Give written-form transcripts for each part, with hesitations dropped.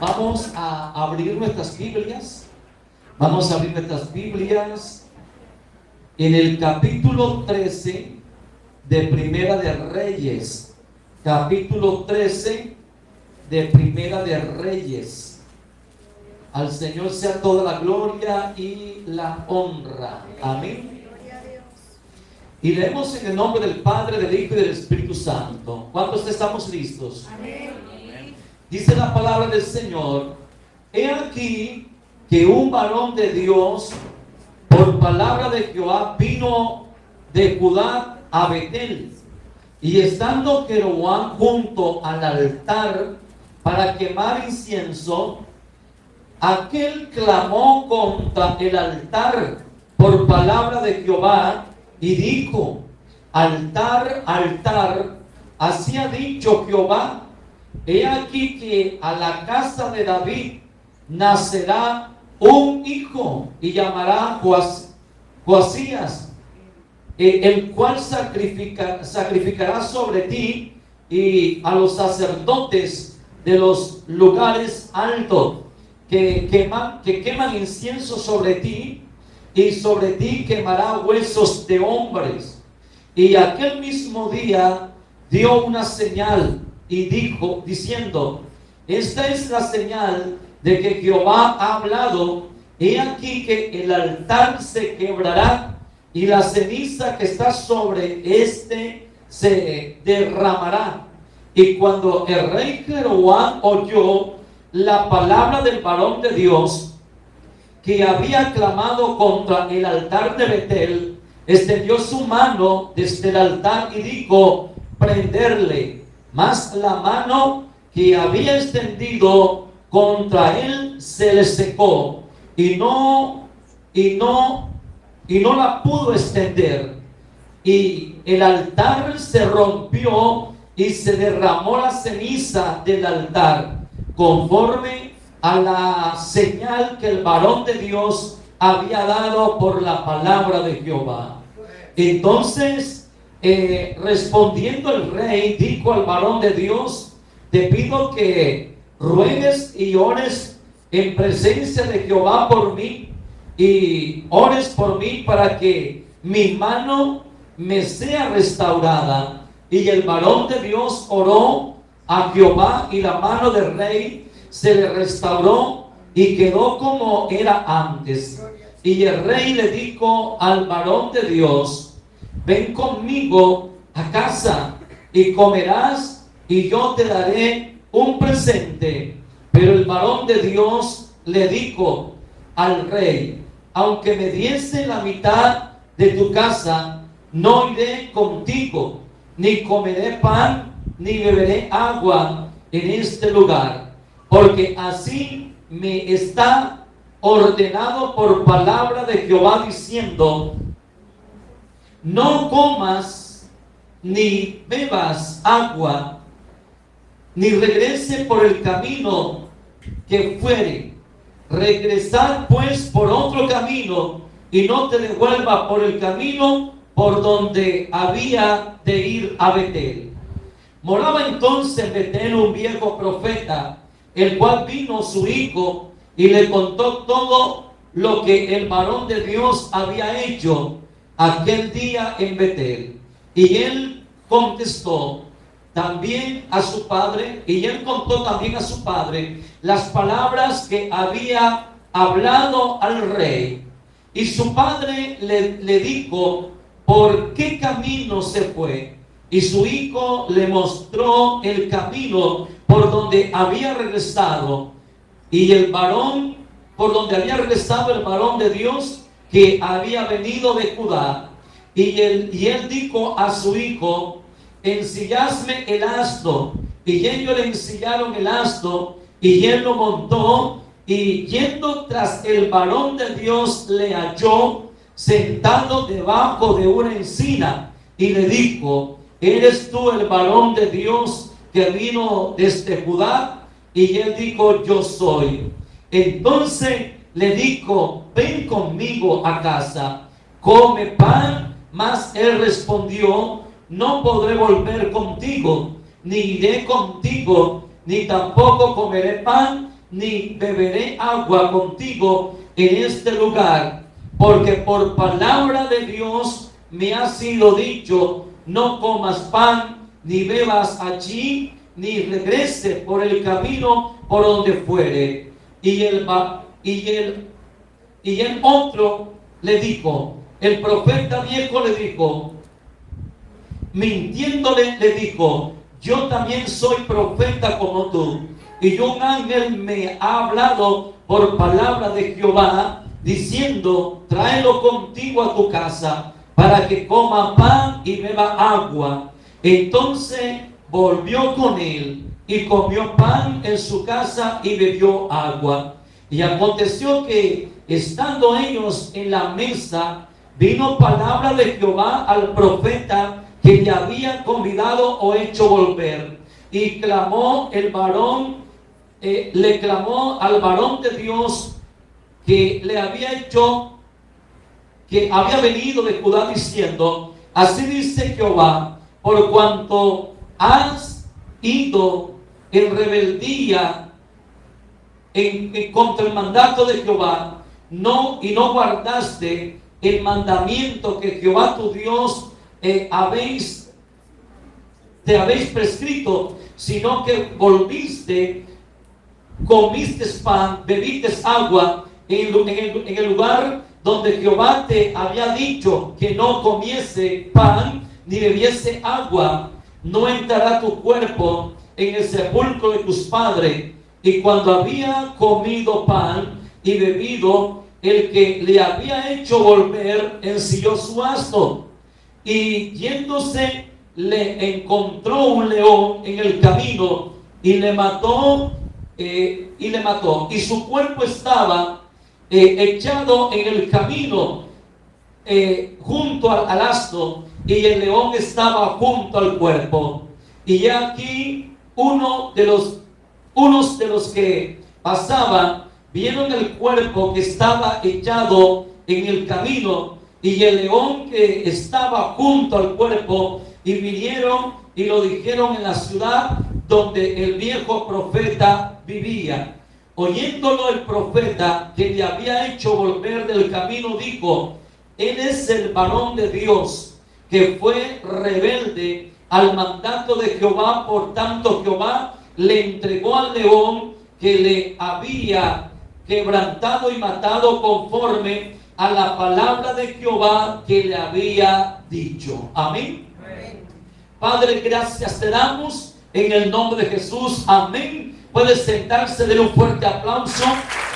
Vamos a abrir nuestras Biblias. Vamos a abrir nuestras Biblias en el capítulo 13 de Primera de Reyes. Capítulo 13 de Primera de Reyes. Al Señor sea toda la gloria y la honra. Amén. Y leemos en el nombre del Padre, del Hijo y del Espíritu Santo. ¿Cuántos estamos listos? Amén. Dice la palabra del Señor: he aquí que un varón de Dios, por palabra de Jehová, vino de Judá a Betel. Y estando Jeroboam junto al altar para quemar incienso, aquel clamó contra el altar por palabra de Jehová y dijo: altar, altar, así ha dicho Jehová, he aquí que a la casa de David nacerá un hijo y llamará Joasías, el cual sacrificará sobre ti y a los sacerdotes de los lugares altos que queman incienso sobre ti, y sobre ti quemará huesos de hombres. Y aquel mismo día dio una señal y dijo, diciendo: esta es la señal de que Jehová ha hablado, he aquí que el altar se quebrará y la ceniza que está sobre este se derramará. Y cuando el rey Jeroboam oyó la palabra del varón de Dios que había clamado contra el altar de Betel, extendió su mano desde el altar y dijo: prenderle. Mas la mano que había extendido contra él se le secó y no la pudo extender. Y el altar se rompió y se derramó la ceniza del altar, conforme a la señal que el varón de Dios había dado por la palabra de Jehová. Entonces, respondiendo el rey, dijo al varón de Dios: te pido que ruegues y ores en presencia de Jehová por mí, y ores por mí para que mi mano me sea restaurada. Y el varón de Dios oró a Jehová, y la mano del rey se le restauró y quedó como era antes. Y el rey le dijo al varón de Dios: ven conmigo a casa y comerás, y yo te daré un presente. Pero el varón de Dios le dijo al rey: aunque me diese la mitad de tu casa, no iré contigo, ni comeré pan, ni beberé agua en este lugar, porque así me está ordenado por palabra de Jehová, diciendo: no comas ni bebas agua, ni regrese por el camino que fuere. Regresar pues por otro camino, y no te devuelva por el camino por donde había de ir a Betel. Moraba entonces en Betel un viejo profeta, el cual vino su hijo y le contó todo lo que el varón de Dios había hecho aquel día en Betel. Y él contó también a su padre las palabras que había hablado al rey. Y su padre le dijo por qué camino se fue. Y su hijo le mostró el camino por donde había regresado. Y el varón, por donde había regresado el varón de Dios que había venido de Judá. Y él dijo a su hijo: ensillasme el asno. Y ellos le ensillaron el asno, y él lo montó, y yendo tras el varón de Dios le halló sentado debajo de una encina, y le dijo: ¿eres tú el varón de Dios que vino desde Judá? Y él dijo: yo soy. Entonces le dijo: ven conmigo a casa, come pan. Mas él respondió: no podré volver contigo, ni iré contigo, ni tampoco comeré pan ni beberé agua contigo en este lugar, porque por palabra de Dios me ha sido dicho, no comas pan, ni bebas allí, ni regrese por el camino por donde fuere. Y el otro le dijo, el profeta viejo le dijo, mintiéndole, le dijo, yo también soy profeta como tú, y un ángel me ha hablado por palabra de Jehová, diciendo, tráelo contigo a tu casa, para que coma pan y beba agua. Entonces volvió con él, y comió pan en su casa y bebió agua. Y aconteció que, estando ellos en la mesa, vino palabra de Jehová al profeta que le había convidado o hecho volver. Y clamó el varón, le clamó al varón de Dios que le había hecho, que había venido de Judá, diciendo, así dice Jehová, por cuanto has ido en rebeldía contra el mandato de Jehová, y no guardaste el mandamiento que Jehová tu Dios te habéis prescrito, sino que volviste, comiste pan, bebiste agua en el lugar donde Jehová te había dicho que no comiese pan ni bebiese agua, no entrará tu cuerpo en el sepulcro de tus padres. Y cuando había comido pan y bebido, el que le había hecho volver ensilló su asno, y yéndose le encontró un león en el camino y le mató, y su cuerpo estaba echado en el camino junto al asno, y el león estaba junto al cuerpo. Y aquí unos de los que pasaban vieron el cuerpo que estaba echado en el camino y el león que estaba junto al cuerpo, y vinieron y lo dijeron en la ciudad donde el viejo profeta vivía. Oyéndolo el profeta que le había hecho volver del camino, dijo, él es el varón de Dios que fue rebelde al mandato de Jehová, por tanto Jehová le entregó al león que le había quebrantado y matado conforme a la palabra de Jehová que le había dicho. Amén. Amén. Padre, gracias te damos en el nombre de Jesús. Amén. Puede sentarse, denle un fuerte aplauso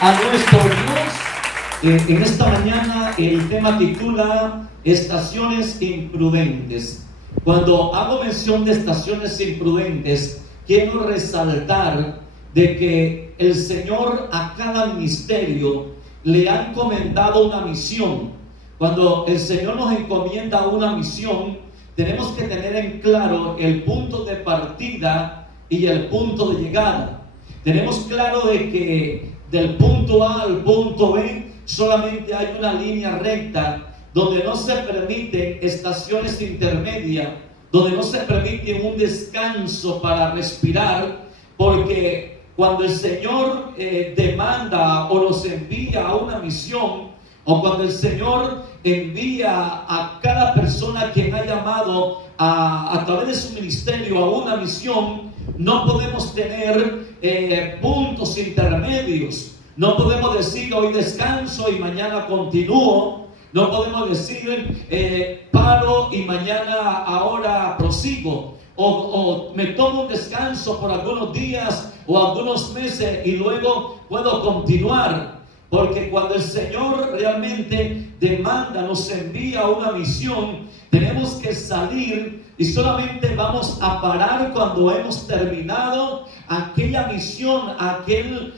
a nuestro Dios. En esta mañana el tema titula Estaciones imprudentes. Cuando hago mención de estaciones imprudentes, quiero resaltar de que el Señor a cada ministerio le ha encomendado una misión. Cuando el Señor nos encomienda una misión, tenemos que tener en claro el punto de partida y el punto de llegada. Tenemos claro de que del punto A al punto B solamente hay una línea recta, donde no se permiten estaciones intermedias, donde no se permite un descanso para respirar, porque cuando el Señor demanda o nos envía a una misión, o cuando el Señor envía a cada persona quien ha llamado a través de su ministerio a una misión, no podemos tener puntos intermedios. No podemos decir hoy descanso y mañana continúo. No podemos decir paro y mañana ahora prosigo. O me tomo un descanso por algunos días o algunos meses y luego puedo continuar. Porque cuando el Señor realmente demanda, nos envía una misión, tenemos que salir y solamente vamos a parar cuando hemos terminado aquella misión, aquel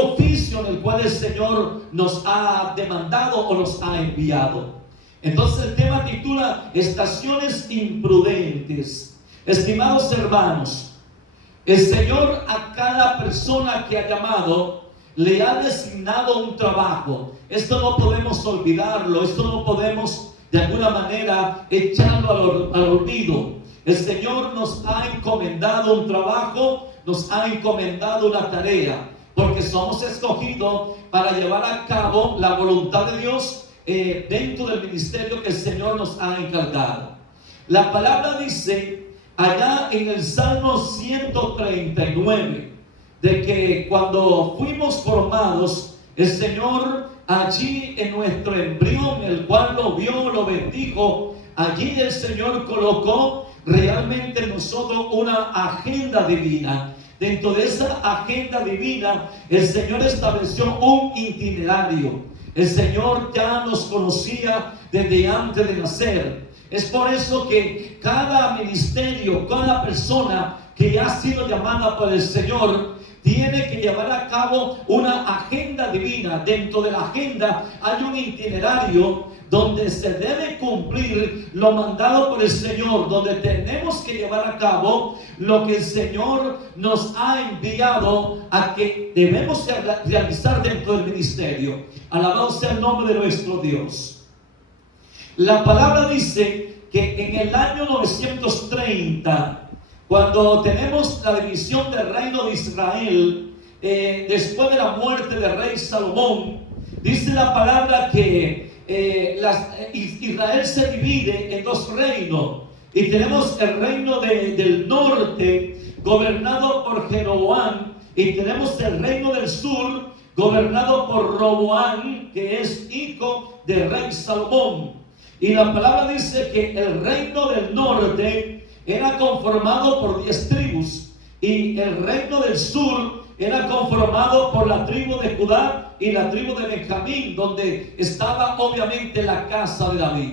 oficio en el cual el Señor nos ha demandado o nos ha enviado. Entonces el tema titula Estaciones imprudentes. Estimados hermanos, el Señor a cada persona que ha llamado le ha designado un trabajo. Esto no podemos olvidarlo, esto no podemos de alguna manera echarlo al olvido. El Señor nos ha encomendado un trabajo, nos ha encomendado una tarea. porque somos escogidos para llevar a cabo la voluntad de Dios dentro del ministerio que el Señor nos ha encargado. La palabra dice allá en el Salmo 139 de que cuando fuimos formados, el Señor allí en nuestro embrión, el cual lo vio, lo bendijo, allí el Señor colocó realmente en nosotros una agenda divina. Dentro de esa agenda divina, el Señor estableció un itinerario. El Señor ya nos conocía desde antes de nacer. Es por eso que cada ministerio, cada persona que ha sido llamada por el Señor, tiene que llevar a cabo una agenda divina. Dentro de la agenda hay un itinerario donde se debe cumplir lo mandado por el Señor, donde tenemos que llevar a cabo lo que el Señor nos ha enviado a que debemos realizar dentro del ministerio. Alabado sea el nombre de nuestro Dios. La palabra dice que en el año 930, cuando tenemos la división del reino de Israel, después de la muerte del rey Salomón, dice la palabra que Israel se divide en dos reinos, y tenemos el reino del norte gobernado por Jeroboam, y tenemos el reino del sur gobernado por Roboam, que es hijo del rey Salomón. Y la palabra dice que el reino del norte era conformado por 10 tribus, y el reino del sur era conformado por la tribu de Judá y la tribu de Benjamín, donde estaba obviamente la casa de David.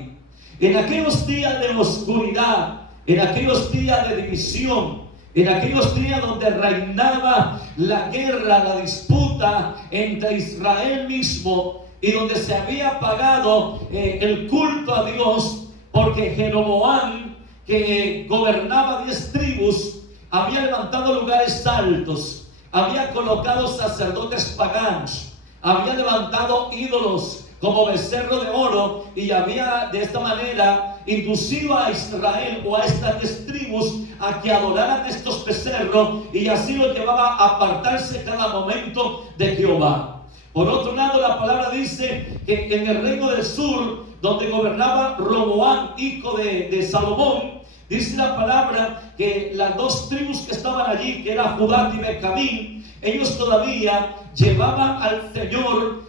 En aquellos días de oscuridad, en aquellos días de división, en aquellos días donde reinaba la guerra, la disputa entre Israel mismo, y donde se había apagado el culto a Dios, porque Jeroboam, que gobernaba 10 tribus, había levantado lugares altos, había colocado sacerdotes paganos, había levantado ídolos como becerro de oro, y había de esta manera inducido a Israel o a estas 10 tribus a que adoraran estos becerros, y así lo llevaba a apartarse cada momento de Jehová. Por otro lado, la palabra dice que en el reino del sur, donde gobernaba Roboam, hijo de Salomón, dice la palabra que las dos tribus que estaban allí, que era Judá y Benjamín, ellos todavía llevaban al Señor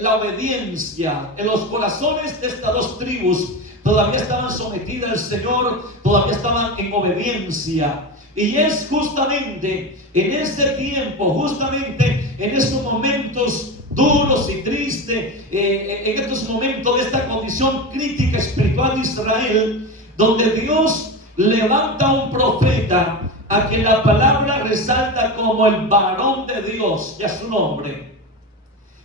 la obediencia. En los corazones de estas dos tribus todavía estaban sometidas al Señor, todavía estaban en obediencia. Y es justamente en ese tiempo, justamente en estos momentos duros y tristes, en estos momentos de esta condición crítica espiritual de Israel, donde Dios levanta un profeta a que la palabra resalta como el varón de Dios, ya su nombre.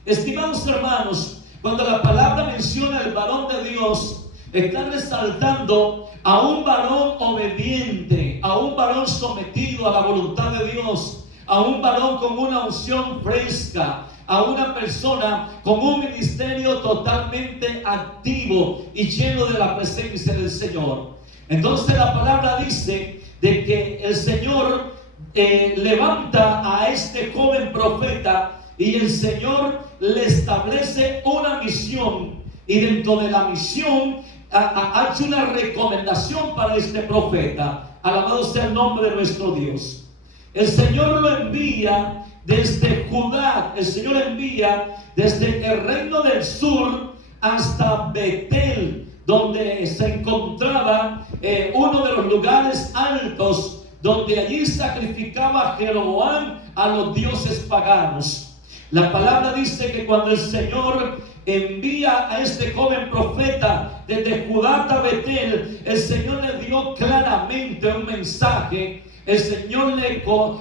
Estimados hermanos, cuando la palabra menciona el varón de Dios, está resaltando a un varón obediente, a un varón sometido a la voluntad de Dios, a un varón con una unción fresca, a una persona con un ministerio totalmente activo y lleno de la presencia del Señor. Entonces la palabra dice de que el Señor levanta a este joven profeta, y el Señor le establece una misión, y dentro de la misión ha hecho una recomendación para este profeta. Alabado sea el nombre de nuestro Dios. El Señor lo envía desde Judá, el Señor envía desde el reino del sur hasta Betel, donde se encontraba uno de los lugares altos, donde allí sacrificaba Jeroboam a los dioses paganos. La palabra dice que cuando el Señor envía a este joven profeta desde Judá hasta Betel, el Señor le dio claramente un mensaje. El Señor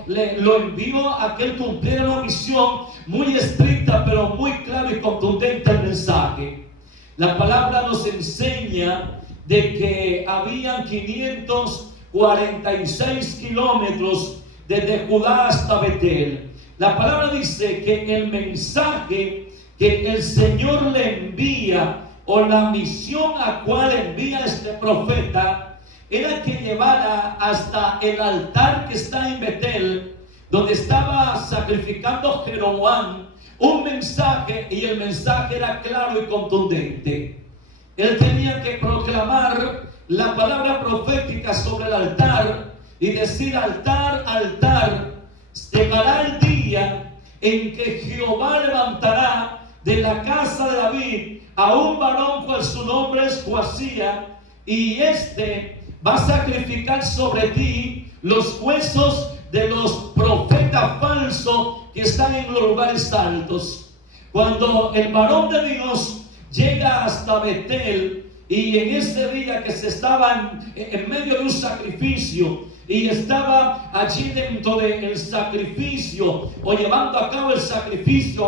lo envió a que él cumpliera una misión muy estricta, pero muy claro y contundente el mensaje. La palabra nos enseña de que habían 546 kilómetros desde Judá hasta Betel. La palabra dice que el mensaje que el Señor le envía, o la misión a cual envía este profeta, era que llevara hasta el altar que está en Betel donde estaba sacrificando Jeroboam un mensaje, y el mensaje era claro y contundente. Él tenía que proclamar la palabra profética sobre el altar y decir: altar, altar, llegará el día en que Jehová levantará de la casa de David a un varón cual su nombre es Joasía, y este va a sacrificar sobre ti los huesos de los profetas falsos que están en los lugares altos. Cuando el varón de Dios llega hasta Betel, y en ese día que se estaban en medio de un sacrificio, y estaba allí dentro del sacrificio, o llevando a cabo el sacrificio,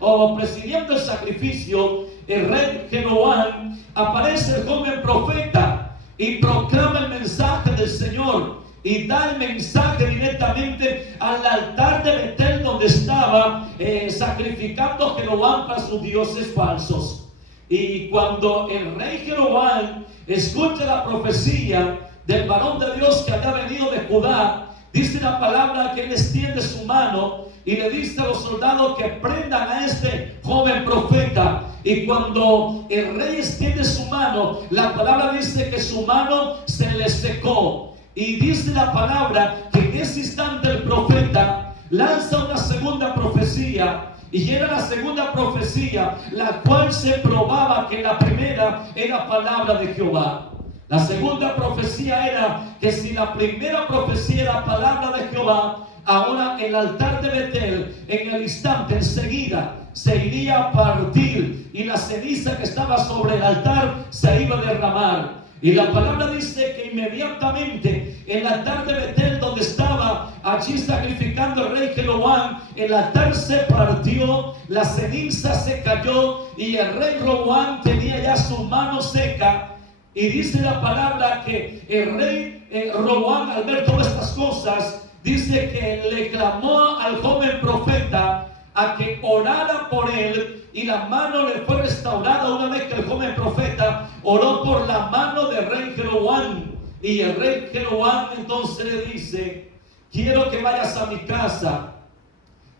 o presidiendo el sacrificio, el rey Jeroboam, aparece el joven profeta y proclama el mensaje del Señor, y da el mensaje directamente al altar de Betel, donde estaba sacrificando Jeroboam para sus dioses falsos. Y cuando el rey Jeroboam escucha la profecía del varón de Dios que había venido de Judá, dice la palabra que él extiende su mano y le dice a los soldados que prendan a este joven profeta. Y cuando el rey extiende su mano, la palabra dice que su mano se le secó. Y dice la palabra que en ese instante el profeta lanza una segunda profecía. Y era la segunda profecía, la cual se probaba que la primera era palabra de Jehová. La segunda profecía era que si la primera profecía era palabra de Jehová, ahora el altar de Betel en el instante enseguida se iría a partir, y la ceniza que estaba sobre el altar se iba a derramar. Y la palabra dice que inmediatamente el altar de Betel, donde estaba allí sacrificando el rey Jeroboam, el altar se partió, la ceniza se cayó, y el rey Roboam tenía ya su mano seca. Y dice la palabra que el rey Roboam, al ver todas estas cosas, dice que le clamó al joven profeta a que orara por él, y la mano le fue restaurada una vez que el joven profeta oró por la mano del rey Jeroboam. Y el rey Jeroboam entonces le dice: quiero que vayas a mi casa,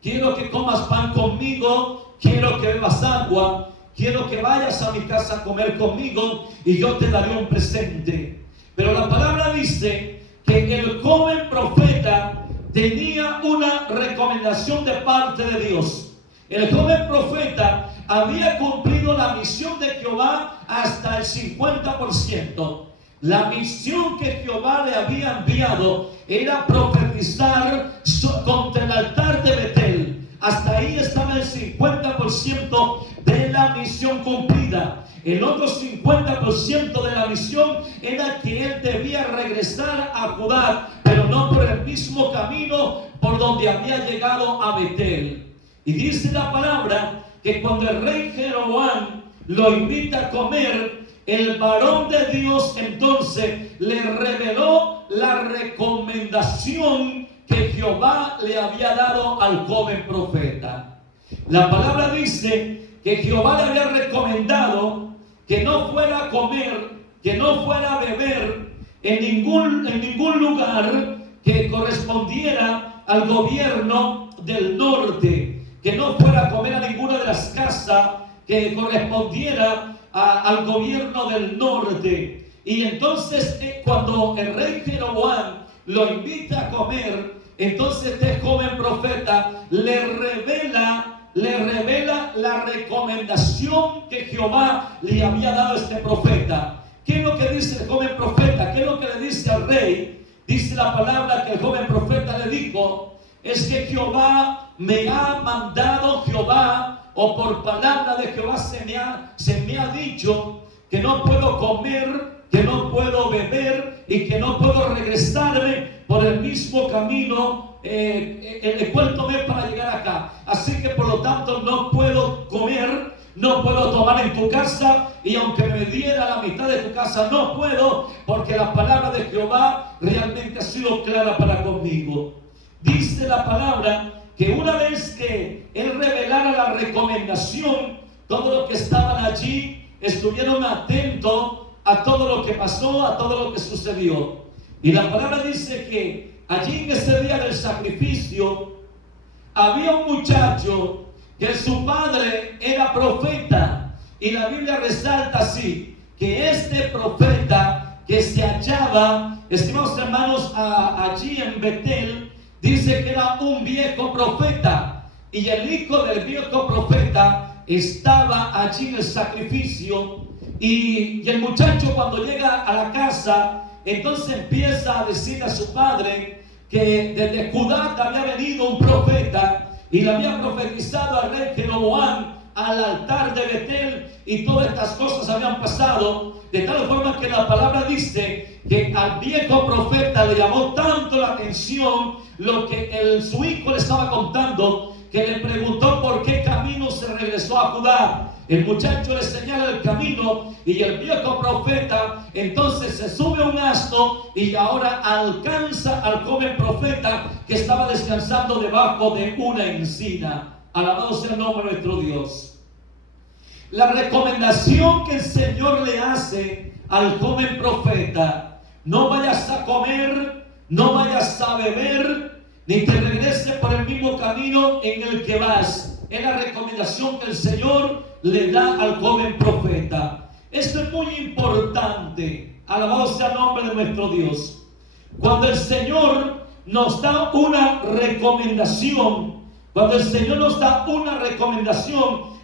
quiero que comas pan conmigo, quiero que bebas agua, quiero que vayas a mi casa a comer conmigo, y yo te daré un presente. Pero la palabra dice que el joven profeta tenía una recomendación de parte de Dios. El joven profeta había cumplido la misión de Jehová hasta el 50%. La misión que Jehová le había enviado era profetizar contra el altar de Betel. Hasta ahí estaba el 50% de la misión cumplida. El otro 50% de la misión era que él debía regresar a Judá, pero no por el mismo camino por donde había llegado a Betel. Y dice la palabra que cuando el rey Jeroboam lo invita a comer, el varón de Dios entonces le reveló la recomendación que Jehová le había dado al joven profeta. La palabra dice que Jehová le había recomendado que no fuera a comer, que no fuera a beber en ningún lugar que correspondiera al gobierno del norte, que no fuera a comer a ninguna de las casas que correspondiera al gobierno del norte. Y entonces cuando el rey Jeroboam lo invita a comer, entonces este joven profeta le revela la recomendación que Jehová le había dado a este profeta. ¿Qué es lo que dice el joven profeta? ¿Qué es lo que le dice al rey? Dice la palabra que el joven profeta le dijo: es que Jehová me ha mandado, Jehová, o por palabra de Jehová se me ha dicho que no puedo comer, que no puedo beber y que no puedo regresarme por el mismo camino el cual tomé para llegar acá. Así que por lo tanto no puedo comer, no puedo tomar en tu casa, y aunque me diera la mitad de tu casa no puedo, porque la palabra de Jehová realmente ha sido clara para conmigo. Dice la palabra que una vez que él revelara la recomendación, todos los que estaban allí estuvieron atentos a todo lo que pasó, a todo lo que sucedió. Y la palabra dice que allí en ese día del sacrificio, había un muchacho que su padre era profeta. Y la Biblia resalta así, que este profeta que se hallaba, estimados hermanos, allí en Betel, dice que era un viejo profeta. Y el hijo del viejo profeta estaba allí en el sacrificio. Y el muchacho, cuando llega a la casa, entonces empieza a decir a su padre que desde Judá había venido un profeta y le había profetizado al rey Jeroboam al altar de Betel, y todas estas cosas habían pasado, de tal forma que la palabra dice que al viejo profeta le llamó tanto la atención lo que su hijo le estaba contando, que le preguntó por qué camino se regresó a Judá. El muchacho le señala el camino y el viejo profeta entonces se sube a un asno y ahora alcanza al joven profeta que estaba descansando debajo de una encina. Alabado sea el nombre de nuestro Dios. La recomendación que el Señor le hace al joven profeta: no vayas a comer, no vayas a beber, ni te regreses por el mismo camino en el que vas. Es la recomendación que el Señor le da al joven profeta. Esto es muy importante. Alabado sea el nombre de nuestro Dios. Cuando el Señor nos da una recomendación,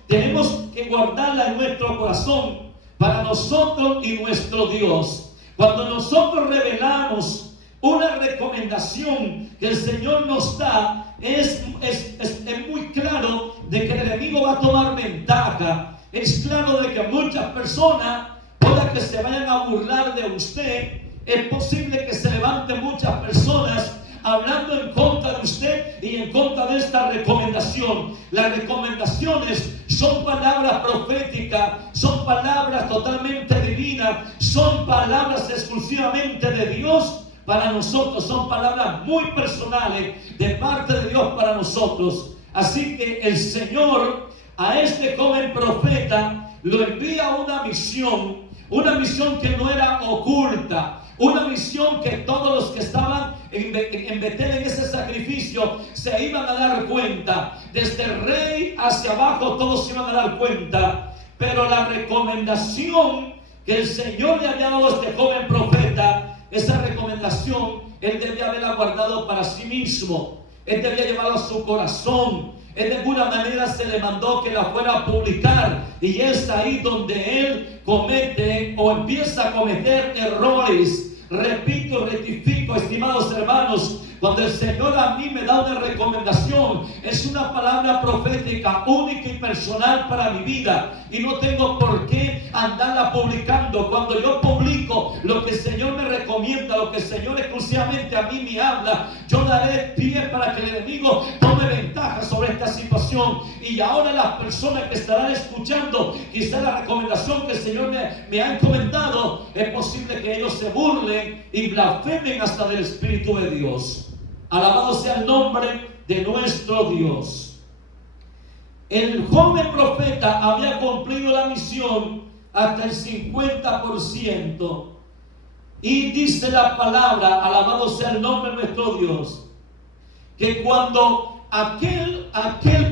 tenemos que guardarla en nuestro corazón para nosotros y nuestro Dios. Cuando nosotros revelamos una recomendación que el Señor nos da, es muy claro de que el enemigo va a tomar ventaja. Es claro de que muchas personas pueda que se vayan a burlar de usted. Es posible que se levanten muchas personas hablando en contra de usted y en contra de esta recomendación. Las recomendaciones son palabras proféticas, son palabras totalmente divinas, son palabras exclusivamente de Dios para nosotros, son palabras muy personales de parte de Dios para nosotros. Así que el Señor a este joven profeta lo envía a una misión que no era oculta, una misión que todos los que estaban en Betel en ese sacrificio se iban a dar cuenta. Desde el rey hacia abajo todos se iban a dar cuenta. Pero la recomendación que el Señor le había dado a este joven profeta, esa recomendación él debía haberla guardado para sí mismo. Él debía llevarla a su corazón. Él de alguna manera se le mandó que la fuera a publicar, y es ahí donde él comete o empieza a cometer errores. Repito, rectifico, estimados hermanos, cuando el Señor a mí me da una recomendación, es una palabra profética única y personal para mi vida, y no tengo por qué andarla publicando. Cuando yo publico lo que el Señor me recomienda, lo que el Señor exclusivamente a mí me habla, yo daré pie para que el enemigo tome ventaja sobre esta situación. Y ahora las personas que estarán escuchando quizá la recomendación que el Señor me ha encomendado, es posible que ellos se burlen y blasfemen hasta del Espíritu de Dios. Alabado sea el nombre de nuestro Dios. El joven profeta había cumplido la misión hasta el 50%. Y dice la palabra, alabado sea el nombre de nuestro Dios, que cuando aquel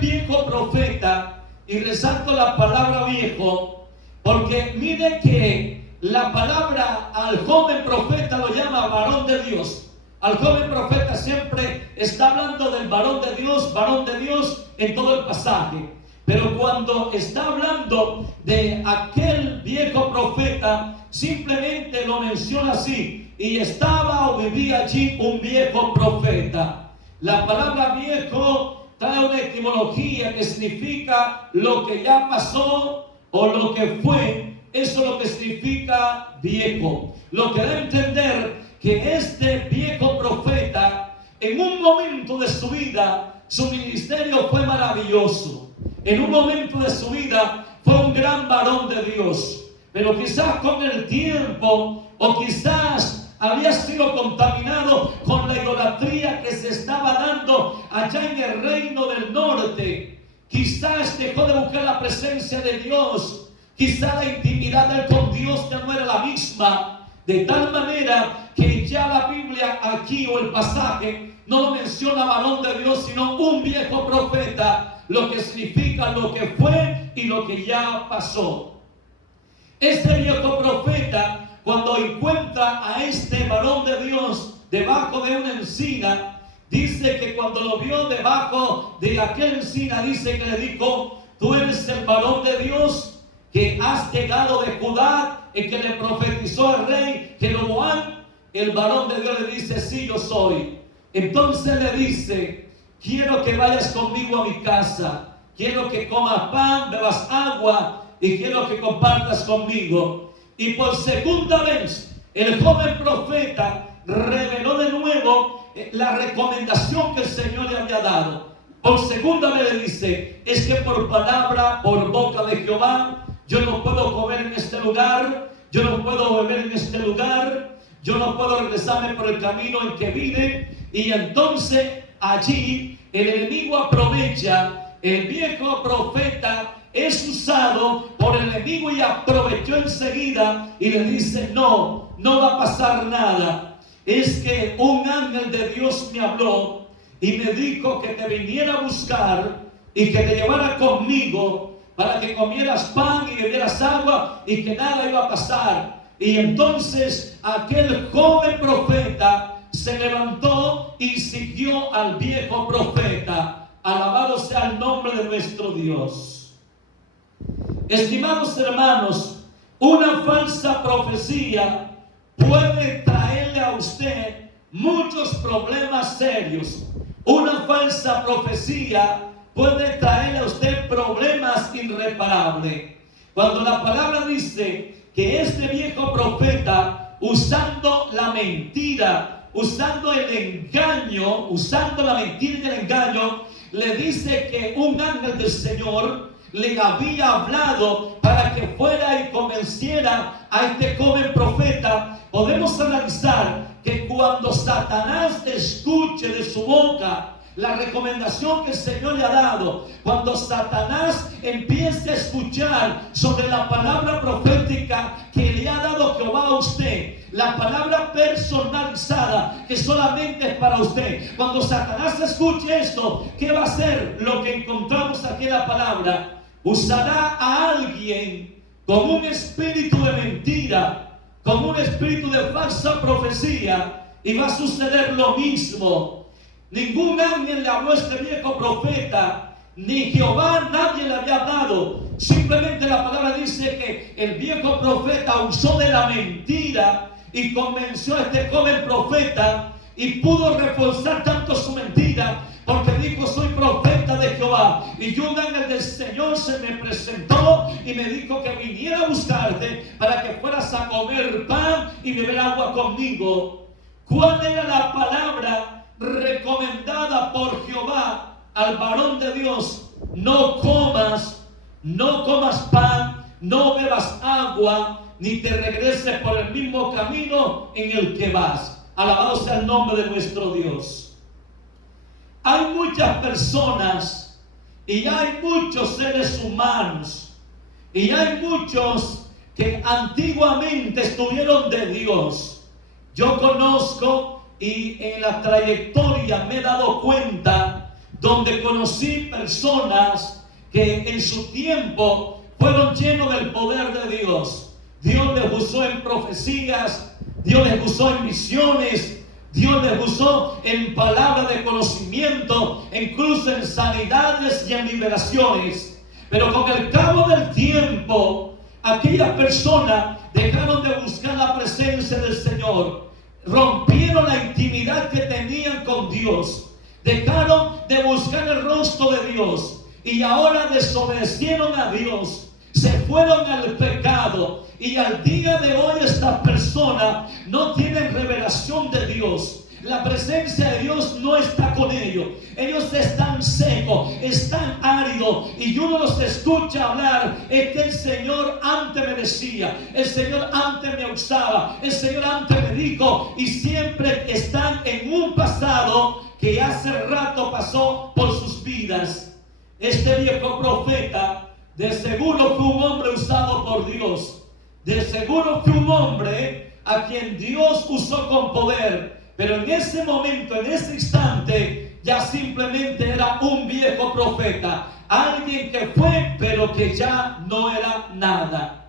viejo profeta, y resalto la palabra viejo, porque mire que la palabra al joven profeta lo llama varón de Dios. Al joven profeta siempre está hablando del varón de Dios en todo el pasaje. Pero cuando está hablando de aquel viejo profeta, simplemente lo menciona así: y estaba o vivía allí un viejo profeta. La palabra viejo trae una etimología que significa lo que ya pasó o lo que fue. Eso es lo que significa viejo. Lo que da a entender que este viejo profeta, en un momento de su vida, su ministerio fue maravilloso. En un momento de su vida fue un gran varón de Dios. Pero quizás con el tiempo, o quizás había sido contaminado con la idolatría que se estaba dando allá en el reino del norte. Quizás dejó de buscar la presencia de Dios. Quizás la intimidad de él con Dios ya no era la misma. de tal manera que ya la Biblia aquí o el pasaje no lo menciona varón de Dios, sino un viejo profeta, lo que significa lo que fue y lo que ya pasó. Este viejo profeta, cuando encuentra a este varón de Dios debajo de una encina, dice que cuando lo vio debajo de aquella encina, dice que le dijo: tú eres el varón de Dios que has llegado de Judá, el que le profetizó al rey Jeroboam. El varón de Dios le dice: sí, yo soy. Entonces le dice: quiero que vayas conmigo a mi casa, quiero que comas pan, bebas agua y quiero que compartas conmigo. Y por segunda vez el joven profeta reveló de nuevo la recomendación que el Señor le había dado. Por segunda vez le dice: es que por palabra, por boca de Jehová, yo no puedo comer en este lugar, yo no puedo beber en este lugar, yo no puedo regresarme por el camino en que vine. Y entonces allí el enemigo aprovecha, el viejo profeta es usado por el enemigo y aprovechó enseguida y le dice: no va a pasar nada. Es que un ángel de Dios me habló y me dijo que te viniera a buscar y que te llevara conmigo para que comieras pan y bebieras agua y que nada iba a pasar. Y entonces aquel joven profeta se levantó y siguió al viejo profeta. Alabado sea el nombre de nuestro Dios. Estimados hermanos, una falsa profecía puede traerle a usted muchos problemas serios. Una falsa profecía puede traerle a usted problemas irreparables. Cuando la palabra dice que este viejo profeta, usando la mentira, usando el engaño, usando la mentira y el engaño, le dice que un ángel del Señor le había hablado para que fuera y convenciera a este joven profeta. Podemos analizar que cuando Satanás escuche de su boca la recomendación que el Señor le ha dado, cuando Satanás empiece a escuchar sobre la palabra profética que le ha dado Jehová a usted, la palabra personalizada que solamente es para usted, cuando Satanás escuche esto, ¿qué va a hacer? Lo que encontramos aquí en la palabra: usará a alguien con un espíritu de mentira, con un espíritu de falsa profecía, y va a suceder lo mismo. Ningún ángel le habló a este viejo profeta, ni Jehová, nadie le había hablado. Simplemente la palabra dice que el viejo profeta usó de la mentira y convenció a este joven profeta, y pudo reforzar tanto su mentira porque dijo: soy profeta de Jehová, y un ángel del Señor se me presentó y me dijo que viniera a buscarte para que fueras a comer pan y beber agua conmigo. ¿Cuál era la palabra recomendada por Jehová al varón de Dios? No comas pan, no bebas agua, ni te regreses por el mismo camino en el que vas. Alabado sea el nombre de nuestro Dios. Hay muchas personas y hay muchos seres humanos y hay muchos que antiguamente estuvieron de Dios. Yo conozco y en la trayectoria me he dado cuenta donde conocí personas que en su tiempo fueron llenos del poder de Dios. Dios les usó en profecías, Dios les usó en visiones, Dios les usó en palabras de conocimiento, incluso en sanidades y en liberaciones. Pero con el cabo del tiempo, aquellas personas dejaron de buscar la presencia del Señor, rompieron la intimidad que tenían con Dios, dejaron de buscar el rostro de Dios y ahora desobedecieron a Dios, se fueron al pecado. Y al día de hoy estas personas no tienen revelación de Dios. La presencia de Dios no está con ellos. Ellos están secos, están áridos. Y uno los escucha hablar. Es que el Señor antes me decía, el Señor antes me usaba, el Señor antes me dijo. Y siempre están en un pasado que hace rato pasó por sus vidas. Este viejo profeta de seguro fue un hombre usado por Dios. De seguro fue un hombre a quien Dios usó con poder, pero en ese momento, en ese instante, ya simplemente era un viejo profeta, alguien que fue, pero que ya no era nada.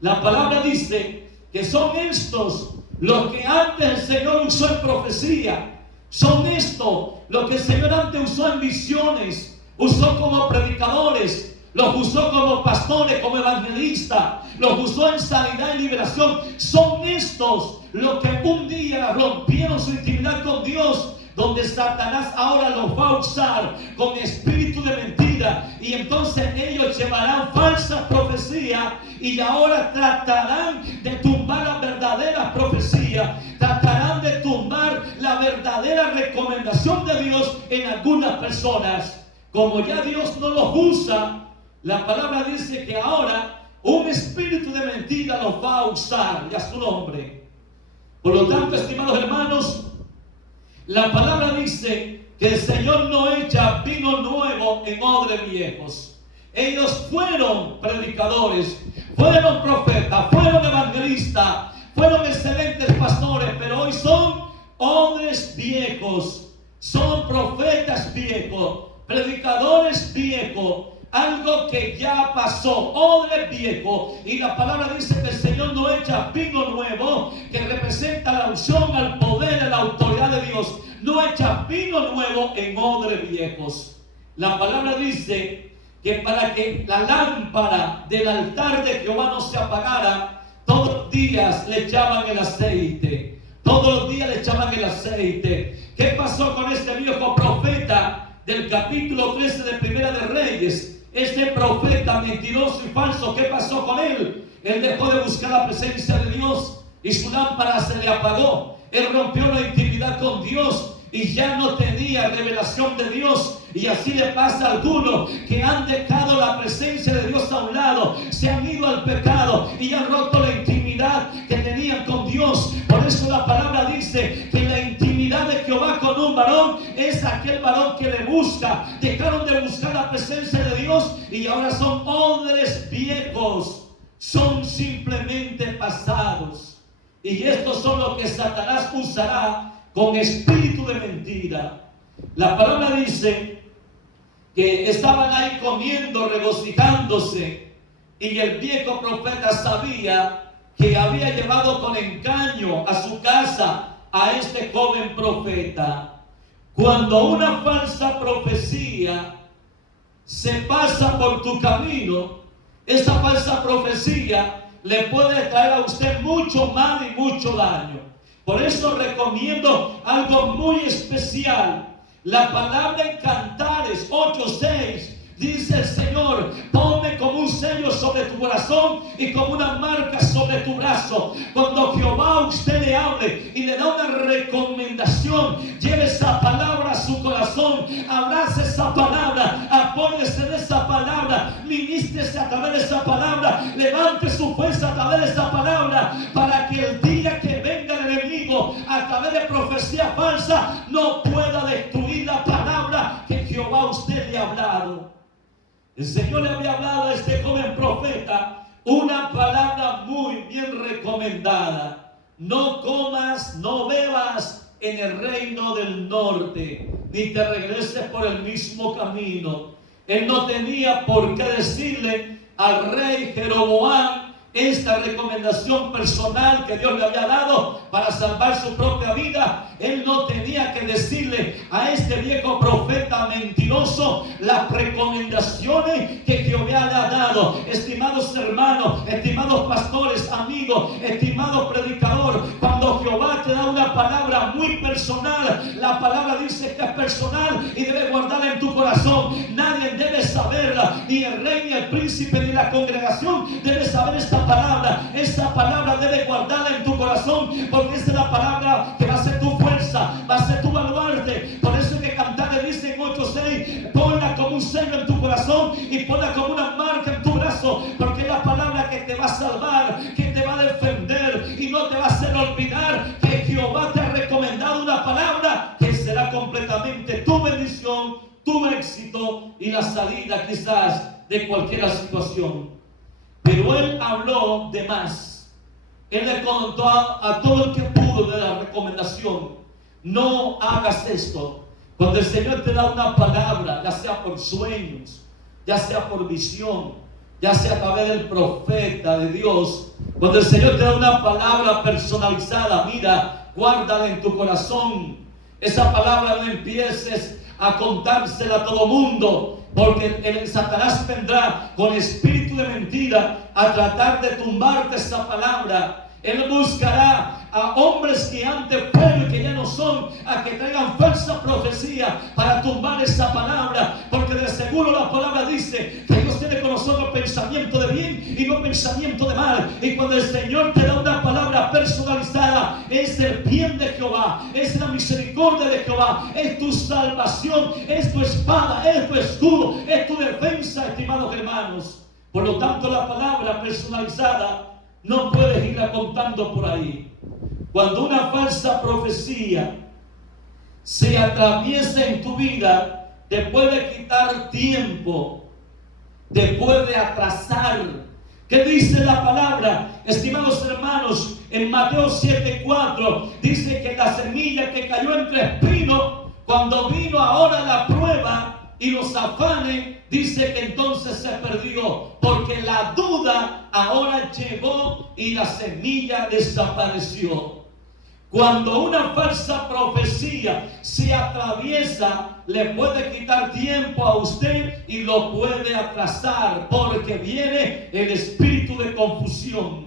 La palabra dice que son estos los que antes el Señor usó en profecía, son estos los que el Señor antes usó en visiones, usó como predicadores, los usó como pastores, como evangelistas, los usó en sanidad y liberación. Son estos los que un día rompieron su intimidad con Dios, donde Satanás ahora los va a usar con espíritu de mentira, y entonces ellos llevarán falsas profecías y ahora tratarán de tumbar la verdadera profecía, tratarán de tumbar la verdadera recomendación de Dios en algunas personas. Como ya Dios no los usa, la palabra dice que ahora un espíritu de mentira los va a usar, y a su nombre. Por lo tanto, estimados hermanos, la palabra dice que el Señor no echa vino nuevo en odres viejos. Ellos fueron predicadores, fueron profetas, fueron evangelistas, fueron excelentes pastores, pero hoy son odres viejos, son profetas viejos, predicadores viejos. Algo que ya pasó, odre viejo. Y la palabra dice que el Señor no echa vino nuevo, que representa la unción, al poder, a la autoridad de Dios. No echa vino nuevo en odres viejos. La palabra dice que para que la lámpara del altar de Jehová no se apagara, todos los días le echaban el aceite. Todos los días le echaban el aceite. ¿Qué pasó con este viejo profeta del capítulo 13 de Primera de Reyes? Este profeta mentiroso y falso, ¿qué pasó con él? Él dejó de buscar la presencia de Dios y su lámpara se le apagó. Él rompió la intimidad con Dios y ya no tenía revelación de Dios. Y así le pasa a algunos que han dejado la presencia de Dios a un lado, se han ido al pecado y han roto la intimidad que tenían con Dios. Por eso la palabra dice que la intimidad de Jehová con un varón es aquel varón que le busca. Dejaron de buscar la presencia de Dios y ahora son odres viejos, son simplemente pasados. Y estos son los que Satanás usará con espíritu de mentira. La palabra dice que estaban ahí comiendo, regocijándose, y el viejo profeta sabía que había llevado con engaño a su casa a este joven profeta. Cuando una falsa profecía se pasa por tu camino, esa falsa profecía le puede traer a usted mucho mal y mucho daño. Por eso recomiendo algo muy especial. La palabra en Cantares 8:6 dice el Señor: ponme como un sello sobre tu corazón y como una marca sobre tu brazo. Cuando Jehová a usted le hable y le da una recomendación, lleve esa palabra a su corazón, abrace esa palabra, apóyese en esa palabra, ministrese a través de esa palabra, levante su fuerza a través de esa palabra, para que el día que venga el enemigo a través de profecía falsa no pueda destruir la palabra que Jehová a usted le ha hablado. El Señor le había hablado a este joven profeta una palabra muy bien recomendada: no comas, no bebas en el reino del norte, ni te regreses por el mismo camino. Él no tenía por qué decirle al rey Jeroboam esta recomendación personal que Dios le había dado para salvar su propia vida. Él no tenía que decirle a este viejo profeta mentiroso las recomendaciones que Jehová le ha dado. Estimados hermanos, estimados pastores, amigos, estimado predicador, cuando Jehová te da una palabra muy personal, la palabra dice que es personal y debes guardarla en tu corazón. Nadie debe saberla, ni el rey, ni el príncipe, ni la congregación debe saber esta palabra. Esa palabra debe guardarla en tu corazón, porque esa es la palabra que va a ser tu fuerza, va a ser tu baluarte. Por eso es que Cantares dice en 8:6: ponla como un sello en tu corazón y ponla como una marca en tu brazo, porque es la palabra que te va a salvar, que te va a defender y no te va a hacer olvidar que Jehová te ha recomendado una palabra que será completamente tu bendición, tu éxito y la salida quizás de cualquier situación. Pero él habló de más. Él le contó a todo el que pudo de la recomendación: no hagas esto. Cuando el Señor te da una palabra, ya sea por sueños, ya sea por visión, ya sea a través del profeta de Dios, cuando el Señor te da una palabra personalizada, mira, guárdala en tu corazón. Esa palabra no empieces a contársela a todo mundo, porque el Satanás vendrá con espíritu de mentira a tratar de tumbarte esa palabra. Él buscará a hombres que antes fueron y que ya no son, a que traigan falsa profecía para tumbar esa palabra, porque de seguro la palabra dice que Dios tiene con nosotros pensamiento de bien y no pensamiento de mal. Y cuando el Señor te da una palabra personalizada, es el bien de Jehová, es la misericordia de Jehová, es tu salvación, es tu espada, es tu escudo, es tu defensa, estimados hermanos. Por lo tanto, la palabra personalizada no puedes irla contando por ahí. Cuando una falsa profecía se atraviesa en tu vida, te puede quitar tiempo, te puede atrasar. ¿Qué dice la palabra, estimados hermanos? En Mateo 7:4 dice que la semilla que cayó entre espinos, cuando vino ahora la prueba y los afanes, dice que entonces se perdió, porque la duda ahora llegó y la semilla desapareció. Cuando una falsa profecía se atraviesa, le puede quitar tiempo a usted y lo puede atrasar, porque viene el espíritu de confusión.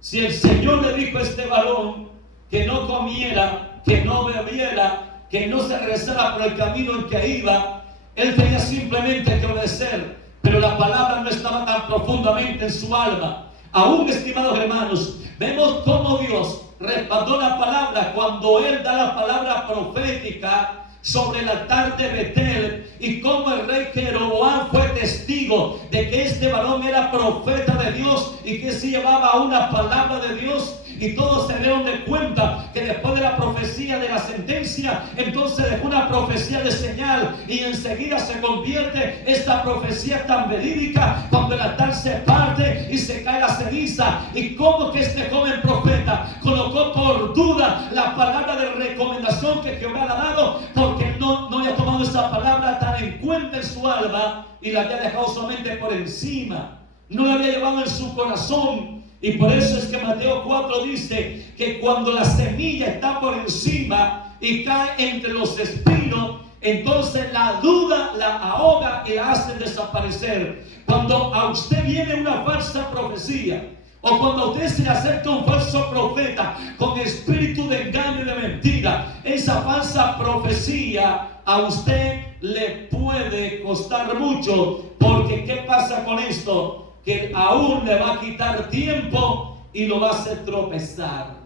Si el Señor le dijo a este varón que no comiera, que no bebiera, que no se regresara por el camino en que iba, él tenía simplemente que obedecer, pero la palabra no estaba tan profundamente en su alma. Aún, estimados hermanos, vemos cómo Dios respaldó la palabra cuando Él da la palabra profética sobre el altar de Betel, y cómo el rey Jeroboam fue testigo de que este varón era profeta de Dios y que se llevaba una palabra de Dios. Y todos se dieron de cuenta que después de la profecía de la sentencia, entonces dejó una profecía de señal, y enseguida se convierte esta profecía tan verídica cuando el altar se parte y se cae la ceniza. Y como que este joven profeta colocó por duda la palabra de recomendación que Jehová le ha dado, porque no había tomado esa palabra tan en cuenta en su alma y la había dejado solamente por encima, no la había llevado en su corazón. Y por eso es que Mateo 4 dice que cuando la semilla está por encima y cae entre los espinos, entonces la duda la ahoga y la hace desaparecer. Cuando a usted viene una falsa profecía, o cuando a usted se le acerca un falso profeta con espíritu de engaño y de mentira, esa falsa profecía a usted le puede costar mucho. Porque ¿qué pasa con esto? Que aún le va a quitar tiempo y lo va a hacer tropezar.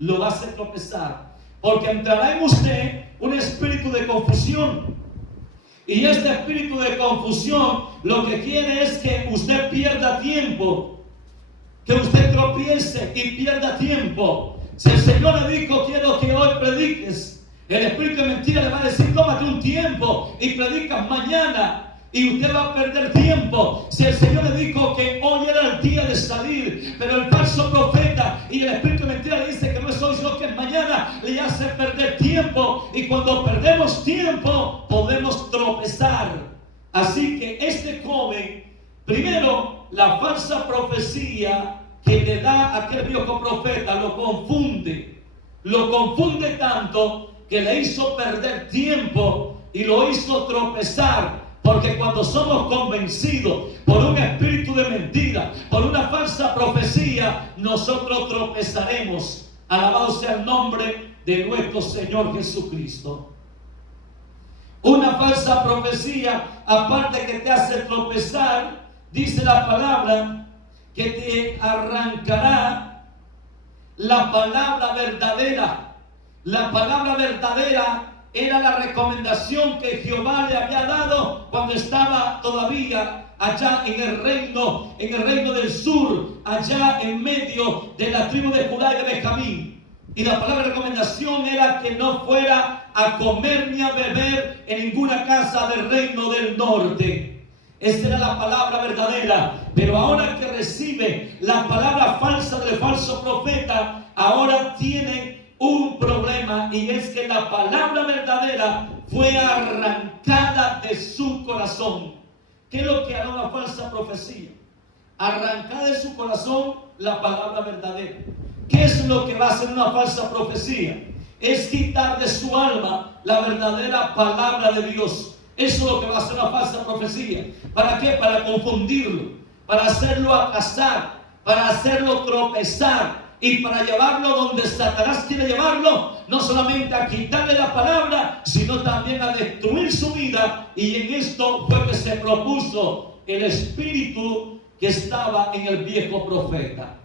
Lo va a hacer tropezar. Porque entrará en usted un espíritu de confusión. Y este espíritu de confusión lo que quiere es que usted pierda tiempo. Que usted tropiece y pierda tiempo. Si el Señor le dijo, quiero que hoy prediques, el espíritu de mentira le va a decir, tómate un tiempo y predicas mañana. Y usted va a perder tiempo. Si el Señor le dijo que hoy era el día de salir, pero el falso profeta y el espíritu de mentira le dice que no es hoy, sino que es mañana, le hace perder tiempo. Y cuando perdemos tiempo, podemos tropezar. Así que este joven, primero, la falsa profecía que le da a aquel viejo profeta lo confunde. Lo confunde tanto que le hizo perder tiempo y lo hizo tropezar. Porque cuando somos convencidos por un espíritu de mentira, por una falsa profecía, nosotros tropezaremos. Alabado sea el nombre de nuestro Señor Jesucristo. Una falsa profecía, aparte que te hace tropezar, dice la palabra que te arrancará la palabra verdadera. La palabra verdadera era la recomendación que Jehová le había dado cuando estaba todavía allá en el reino del sur, allá en medio de la tribu de Judá y de Benjamín. Y la palabra recomendación era que no fuera a comer ni a beber en ninguna casa del reino del norte. Esa era la palabra verdadera. Pero ahora que recibe la palabra falsa del falso profeta, ahora tiene un problema, y es que la palabra verdadera fue arrancada de su corazón. ¿Qué es lo que hará una falsa profecía? Arrancar de su corazón la palabra verdadera. ¿Qué es lo que va a hacer una falsa profecía? Es quitar de su alma la verdadera palabra de Dios. Eso es lo que va a hacer una falsa profecía. ¿Para qué? Para confundirlo, para hacerlo acasar, para hacerlo tropezar y para llevarlo donde Satanás quiere llevarlo. No solamente a quitarle la palabra, sino también a destruir su vida. Y en esto fue que se propuso el espíritu que estaba en el viejo profeta.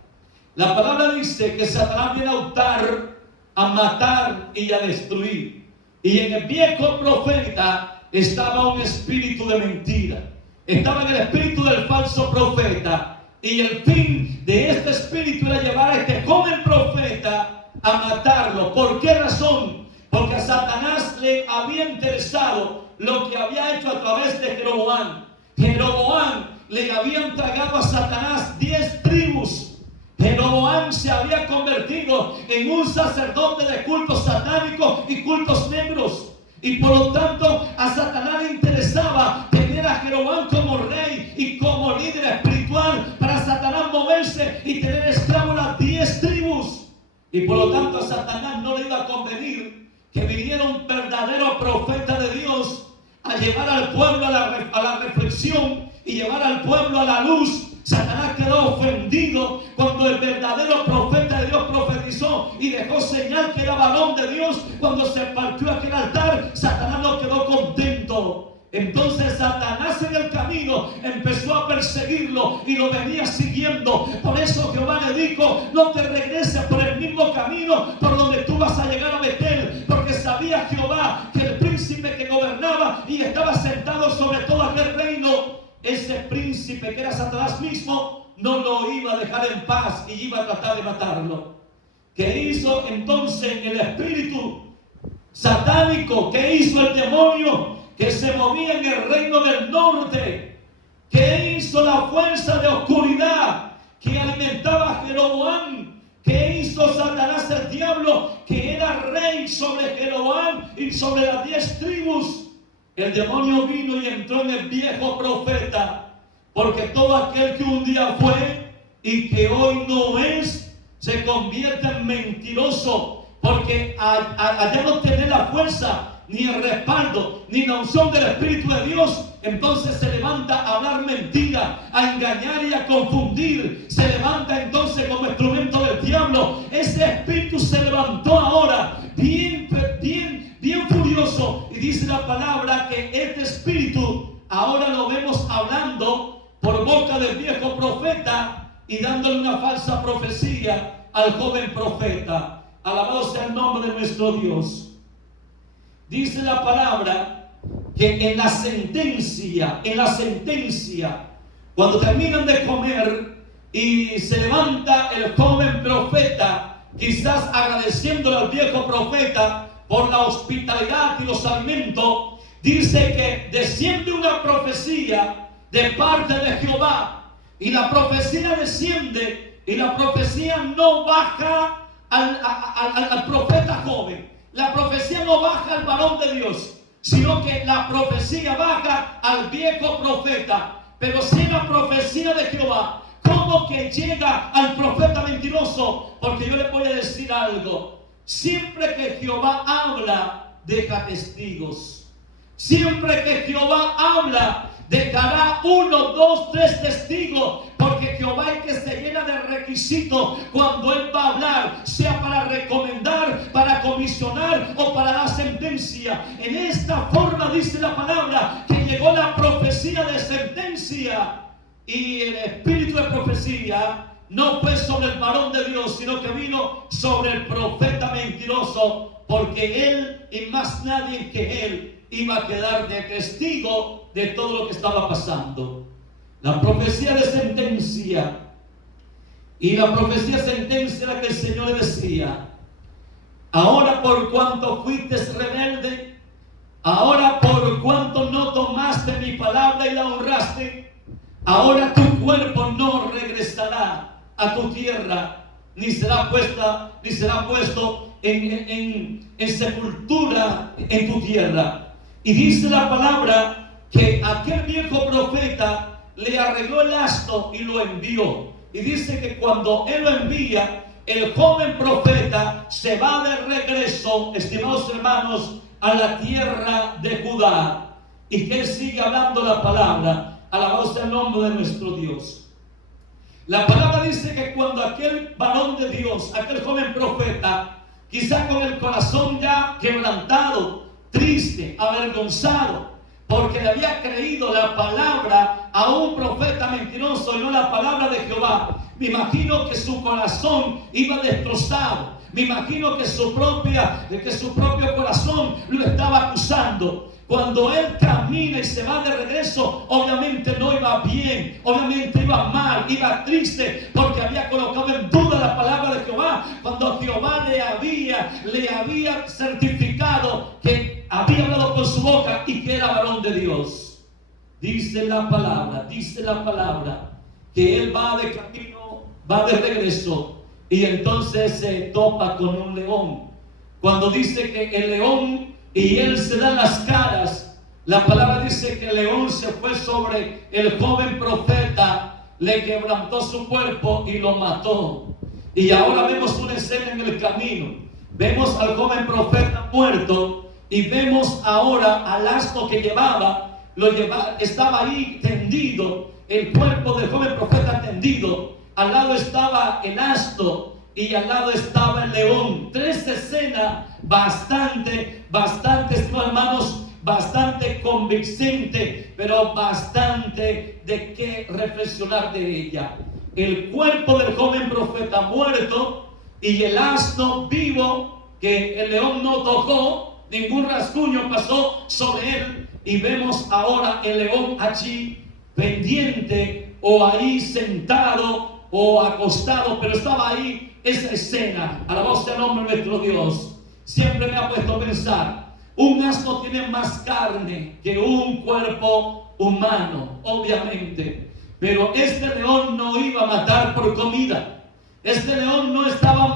La palabra dice que Satanás viene a hurtar, a matar y a destruir. Y en el viejo profeta estaba un espíritu de mentira. Estaba en el espíritu del falso profeta. Y el fin de este espíritu era llevar a este joven profeta a matarlo. ¿Por qué razón? Porque a Satanás le había interesado lo que había hecho a través de Jeroboam. Jeroboam le había entregado a Satanás 10 tribus. Jeroboam se había convertido en un sacerdote de cultos satánicos y cultos negros. Y por lo tanto a Satanás le interesaba tener a Jeroboam como rey y como líder espiritual, para Satanás moverse y tener esclavos las 10 tribus. Y por lo tanto a Satanás no le iba a convenir que viniera un verdadero profeta de Dios a llevar al pueblo a la reflexión y llevar al pueblo a la luz. Satanás quedó ofendido cuando el verdadero profeta de Dios profetizó y dejó señal que era varón de Dios. Cuando se partió aquel altar, Satanás no quedó contento. Entonces Satanás en el camino empezó a perseguirlo y lo venía siguiendo. Por eso Jehová le dijo: no te regreses por el mismo camino por donde tú vas a llegar a Betel, porque sabía Jehová que el príncipe que gobernaba y estaba sentado sobre todo aquel reino, ese príncipe que era Satanás mismo, no lo iba a dejar en paz y iba a tratar de matarlo. ¿Qué hizo entonces el espíritu satánico? ¿Qué hizo el demonio que se movía en el reino del norte? ¿Qué hizo la fuerza de oscuridad que alimentaba a Jeroboam? ¿Qué hizo Satanás, el diablo, que era rey sobre Jeroboam y sobre las 10 tribus? El demonio vino y entró en el viejo profeta, porque todo aquel que un día fue y que hoy no es, se convierte en mentiroso, porque allá no tiene la fuerza, ni el respaldo, ni la unción del Espíritu de Dios. Entonces se levanta a hablar mentira, a engañar y a confundir. Se levanta entonces como instrumento del diablo. Ese espíritu se levantó ahora bien furioso, y dice la palabra que este espíritu ahora lo vemos hablando por boca del viejo profeta y dándole una falsa profecía al joven profeta. Alabado sea el nombre de nuestro Dios. Dice la palabra que en la sentencia, cuando terminan de comer y se levanta el joven profeta, quizás agradeciéndole al viejo profeta por la hospitalidad y los alimentos, dice que desciende una profecía de parte de Jehová, y la profecía desciende, y la profecía no baja al profeta joven. La profecía no baja al varón de Dios, sino que la profecía baja al viejo profeta. Pero si es la profecía de Jehová, ¿cómo que llega al profeta mentiroso? Porque yo le voy a decir algo. Siempre que Jehová habla, deja testigos. Siempre que Jehová habla, dejará 1, 2, 3 testigos, porque Jehová es que se llena de requisitos cuando Él va a hablar, sea para recomendar, para comisionar o para dar sentencia. En esta forma dice la palabra que llegó la profecía de sentencia, y el espíritu de profecía no fue sobre el varón de Dios, sino que vino sobre el profeta mentiroso, porque él y más nadie que él iba a quedar de testigo de todo lo que estaba pasando. La profecía de sentencia, y la profecía de sentencia era que el Señor le decía: ahora por cuanto fuiste rebelde, ahora por cuanto no tomaste tomaste mi palabra y la honraste, ahora tu cuerpo no regresará a tu tierra, ni será puesto en sepultura en tu tierra. Y dice la palabra que aquel viejo profeta le arregló el asno y lo envió. Y dice que cuando él lo envía, el joven profeta se va de regreso, estimados hermanos, a la tierra de Judá. Y que él sigue hablando la palabra. Alabado sea el nombre de nuestro Dios. La palabra dice que cuando aquel varón de Dios, aquel joven profeta, quizá con el corazón ya quebrantado, triste, avergonzado, porque le había creído la palabra a un profeta mentiroso y no la palabra de Jehová, me imagino que su corazón iba destrozado. Me imagino que su propio corazón lo estaba acusando. Cuando él camina y se va de regreso, obviamente no iba bien, obviamente iba mal, iba triste, porque había colocado en duda la palabra de Jehová, cuando Jehová le había certificado que había hablado con su boca y que era varón de Dios. Dice la palabra, que él va de camino, va de regreso, y entonces se topa con un león. Cuando dice que el león y él se dan las caras, la palabra dice que el león se fue sobre el joven profeta, le quebrantó su cuerpo y lo mató. Y ahora vemos una escena en el camino. Vemos al joven profeta muerto y vemos ahora al asno que estaba ahí tendido, el cuerpo del joven profeta tendido. Al lado estaba el asno y al lado estaba el león. Tres escenas bastante, hermanos, bastante convincente, pero bastante de qué reflexionar de ella. El cuerpo del joven profeta muerto y el asno vivo que el león no tocó, ningún rasguño pasó sobre él, y vemos ahora el león allí pendiente o ahí sentado o acostado, pero estaba ahí esa escena. Alabado sea el nombre de nuestro Dios. Siempre me ha puesto a pensar, un asno tiene más carne que un cuerpo humano, obviamente, pero este león no iba a matar por comida. Este león no estaba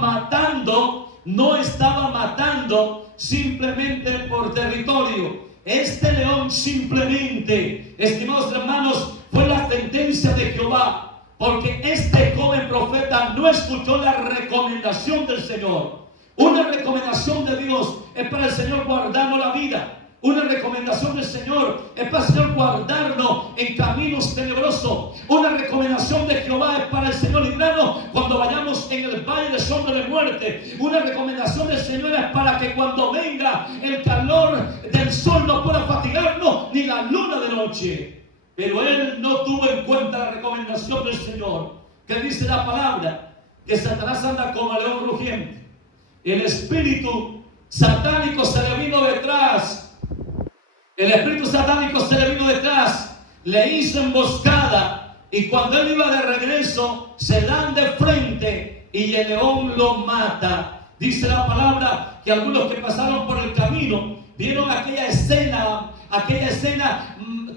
matando simplemente por territorio. Este león simplemente, estimados hermanos, fue la sentencia de Jehová, porque este joven profeta no escuchó la recomendación del Señor. Una recomendación de Dios es para el Señor guardarnos la vida. Una recomendación del Señor es para el Señor guardarnos en caminos tenebrosos. Una recomendación de Jehová es para el Señor librarnos cuando vayamos en el valle de sombra de muerte. Una recomendación del Señor es para que cuando venga el calor del sol no pueda fatigarnos, ni la luna de noche. Pero él no tuvo en cuenta la recomendación del Señor, que dice la palabra que Satanás anda como león rugiente. El espíritu satánico se le vino detrás. El espíritu satánico se le vino detrás, le hizo emboscada, y cuando él iba de regreso se dan de frente y el león lo mata. Dice la palabra que algunos que pasaron por el camino vieron aquella escena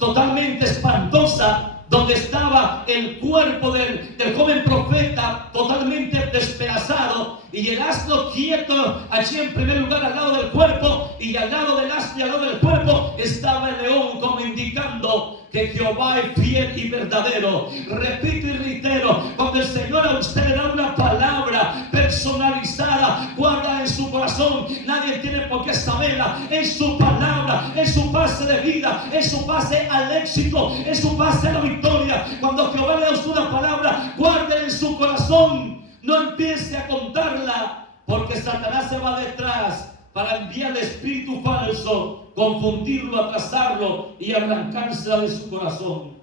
totalmente espantosa, donde estaba el cuerpo del joven profeta totalmente despedazado, y el asno quieto allí en primer lugar al lado del cuerpo, y al lado del asno y al lado del cuerpo estaba el león, como indicando que Jehová es fiel y verdadero. Repito y reitero, cuando el Señor a usted le da una palabra personalizada, guarda en su corazón, nadie tiene por qué saberla, es su palabra, es su base de vida, es su base al éxito, es su base a la victoria. Cuando Jehová le da a usted una palabra, guárdela en su corazón, no empiece a contarla, porque Satanás se va detrás para enviar el espíritu falso, confundirlo, atrasarlo y arrancársela de su corazón.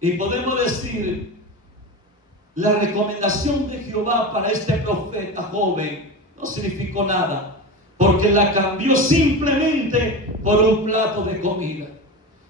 Y podemos decir, la recomendación de Jehová para este profeta joven no significó nada, porque la cambió simplemente por un plato de comida.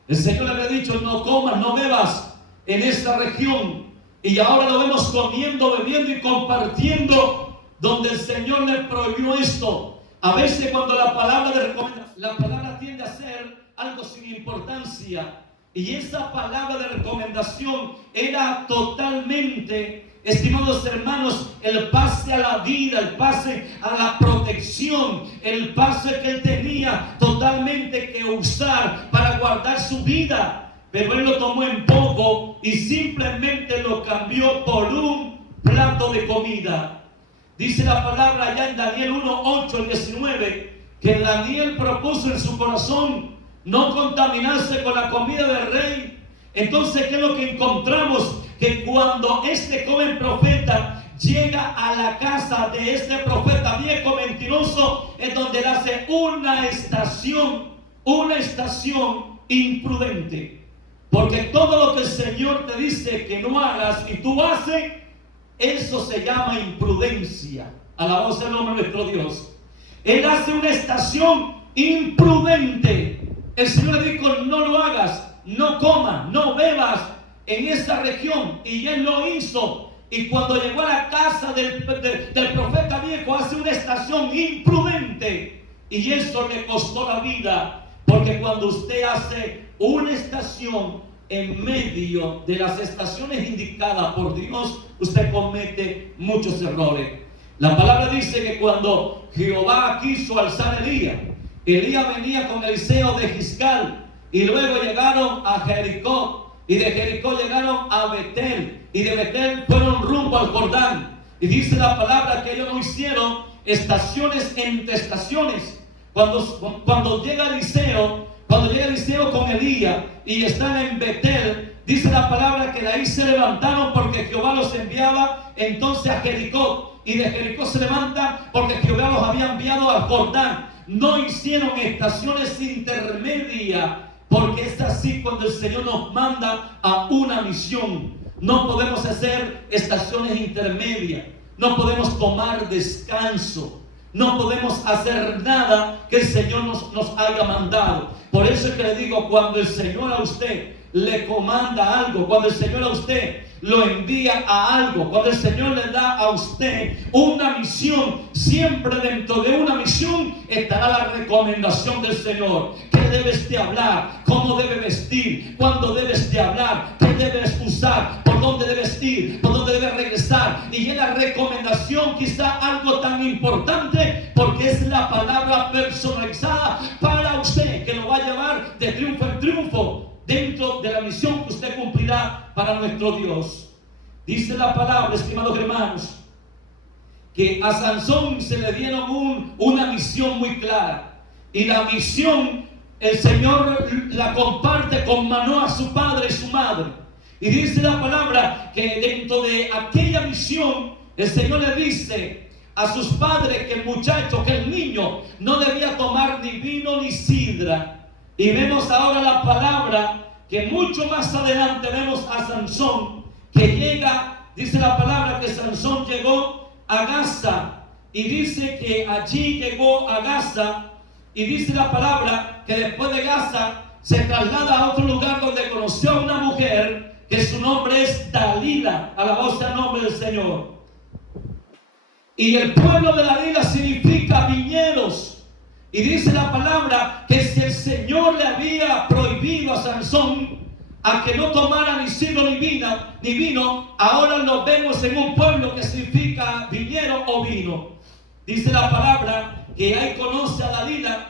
El Señor le había dicho, no comas, no bebas en esta región, y ahora lo vemos comiendo, bebiendo y compartiendo, donde el Señor le prohibió esto. A veces cuando la palabra tiende a ser algo sin importancia, Y esa palabra de recomendación era totalmente, estimados hermanos, el pase a la vida, el pase a la protección, el pase que él tenía totalmente que usar para guardar su vida. Pero él lo tomó en poco y simplemente lo cambió por un plato de comida. Dice la palabra allá en Daniel 1, 8 al 19, que Daniel propuso en su corazón no contaminarse con la comida del rey. Entonces, ¿qué es lo que encontramos? Que cuando este joven profeta llega a la casa de este profeta viejo mentiroso, es donde él hace una estación imprudente. Porque todo lo que el Señor te dice que no hagas y tú haces, eso se llama imprudencia. Alabado sea el nombre de nuestro Dios. Él hace una estación imprudente. El Señor le dijo: no lo hagas, no comas, no bebas en esa región. Y él lo hizo. Y cuando llegó a la casa del profeta viejo, hace una estación imprudente. Y eso le costó la vida. Porque cuando usted hace una estación en medio de las estaciones indicadas por Dios, usted comete muchos errores. La palabra dice que cuando Jehová quiso alzar a Elías venía con Eliseo de Giscal, y luego llegaron a Jericó, y de Jericó llegaron a Betel, y de Betel fueron rumbo al Jordán. Y dice la palabra que ellos no hicieron estaciones entre estaciones. Cuando llega Eliseo con Elías y están en Betel, dice la palabra que de ahí se levantaron porque Jehová los enviaba entonces a Jericó, y de Jericó se levantan porque Jehová los había enviado al Jordán. No hicieron estaciones intermedias, porque es así cuando el Señor nos manda a una misión. No podemos hacer estaciones intermedias, no podemos tomar descanso, no podemos hacer nada que el Señor nos haya mandado. Por eso es que le digo, cuando el Señor a usted le comanda algo, cuando el Señor a usted lo envía a algo, cuando el Señor le da a usted una misión, siempre dentro de una misión estará la recomendación del Señor. ¿Qué debes de hablar? ¿Cómo debes vestir? ¿Cuándo debes de hablar? ¿Qué debes usar? ¿Por dónde debes ir? ¿Por dónde debes regresar? Y en la recomendación quizá algo tan importante, porque es la palabra personalizada para usted, que lo va a llevar de triunfo en triunfo dentro de la misión que usted cumplirá para nuestro Dios. Dice la palabra, estimados hermanos, que a Sansón se le dieron una misión muy clara, y la misión el Señor la comparte con Manoah, su padre y su madre. Y dice la palabra que dentro de aquella misión el Señor le dice a sus padres que el muchacho, que el niño no debía tomar ni vino ni sidra. Y vemos ahora la palabra que mucho más adelante vemos a Sansón que llega. Dice la palabra que Sansón llegó a Gaza, y dice que allí llegó a Gaza, y dice la palabra que después de Gaza se traslada a otro lugar donde conoció a una mujer que su nombre es Dalila. Alabado sea el nombre del Señor. Y el pueblo de Dalila significa viñedos. Y dice la palabra que si el Señor le había prohibido a Sansón a que no tomara ni sidra ni vino, ahora lo vemos en un pueblo que significa viñedo o vino. Dice la palabra que ahí conoce a Dalila,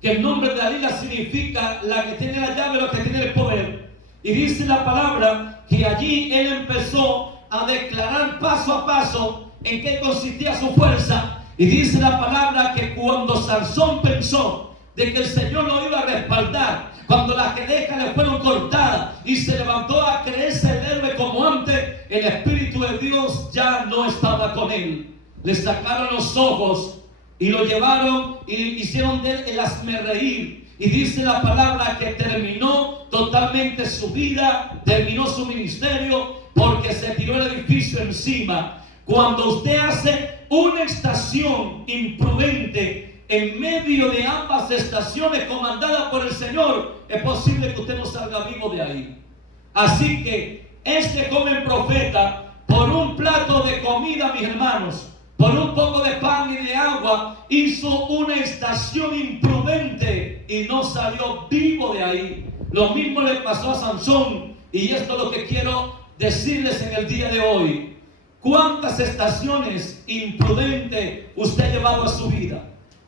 que el nombre de Dalila significa la que tiene la llave, la que tiene el poder. Y dice la palabra que allí él empezó a declarar paso a paso en qué consistía su fuerza. Y dice la palabra que cuando Sansón pensó de que el Señor lo iba a respaldar, cuando las quenejas le fueron cortadas y se levantó a creerse el héroe como antes, el Espíritu de Dios ya no estaba con él. Le sacaron los ojos y lo llevaron y hicieron de él el hazmerreír. Y dice la palabra que terminó totalmente su vida, terminó su ministerio, porque se tiró el edificio encima. Cuando usted hace una estación imprudente en medio de ambas estaciones comandadas por el Señor, es posible que usted no salga vivo de ahí. Así que este joven profeta, por un plato de comida, mis hermanos, por un poco de pan y de agua, hizo una estación imprudente y no salió vivo de ahí. Lo mismo le pasó a Sansón. Y esto es lo que quiero decirles en el día de hoy. ¿Cuántas estaciones imprudentes usted ha llevado a su vida?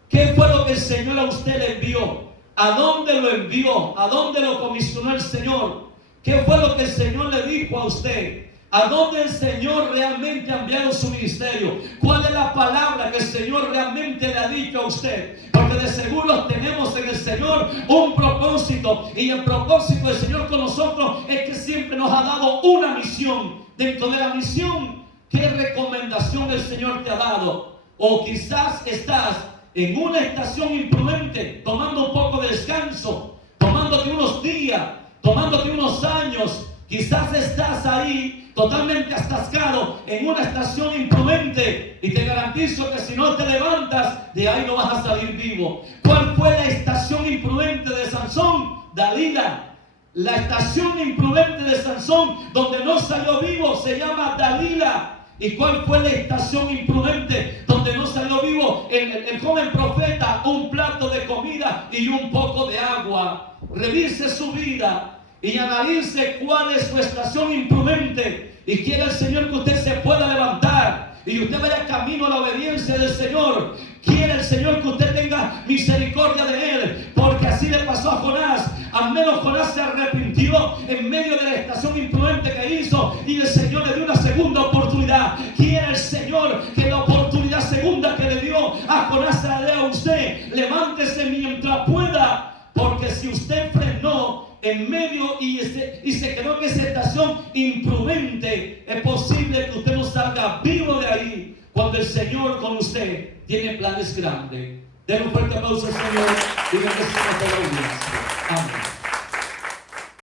¿Qué fue lo que el Señor a usted le envió? ¿A dónde lo envió? ¿A dónde lo comisionó el Señor? ¿Qué fue lo que el Señor le dijo a usted? ¿A dónde el Señor realmente ha enviado su ministerio? ¿Cuál es la palabra que el Señor realmente le ha dicho a usted? Porque de seguro tenemos en el Señor un propósito. Y el propósito del Señor con nosotros es que siempre nos ha dado una misión. Dentro de la misión, ¿qué recomendación el Señor te ha dado? O quizás estás en una estación imprudente, tomando un poco de descanso, tomándote unos días, tomándote unos años. Quizás estás ahí totalmente atascado en una estación imprudente, y te garantizo que si no te levantas, de ahí no vas a salir vivo. ¿Cuál fue la estación imprudente de Sansón? Dalila. La estación imprudente de Sansón, donde no salió vivo, se llama Dalila. ¿Y cuál fue la estación imprudente donde no salió vivo el joven profeta? Un plato de comida y un poco de agua. Revise su vida y analice cuál es su estación imprudente. Y quiere el Señor que usted se pueda levantar y usted vaya camino a la obediencia del Señor. Quiere el Señor que usted tenga misericordia de Él, porque así le pasó a Jonás. Al menos Jonás se arrepintió en medio de la estación imprudente que hizo, y el Señor le dio una segunda oportunidad. Quiere el Señor que la oportunidad segunda que le dio a Jonás se la dé a usted. Levántese mientras pueda, porque si usted frenó en medio y se quedó en esa estación imprudente, es posible que usted no salga vivo de ahí cuando el Señor con usted tiene planes grandes. Den un fuerte aplauso al Señor y bendecimos a la audiencia. Amén.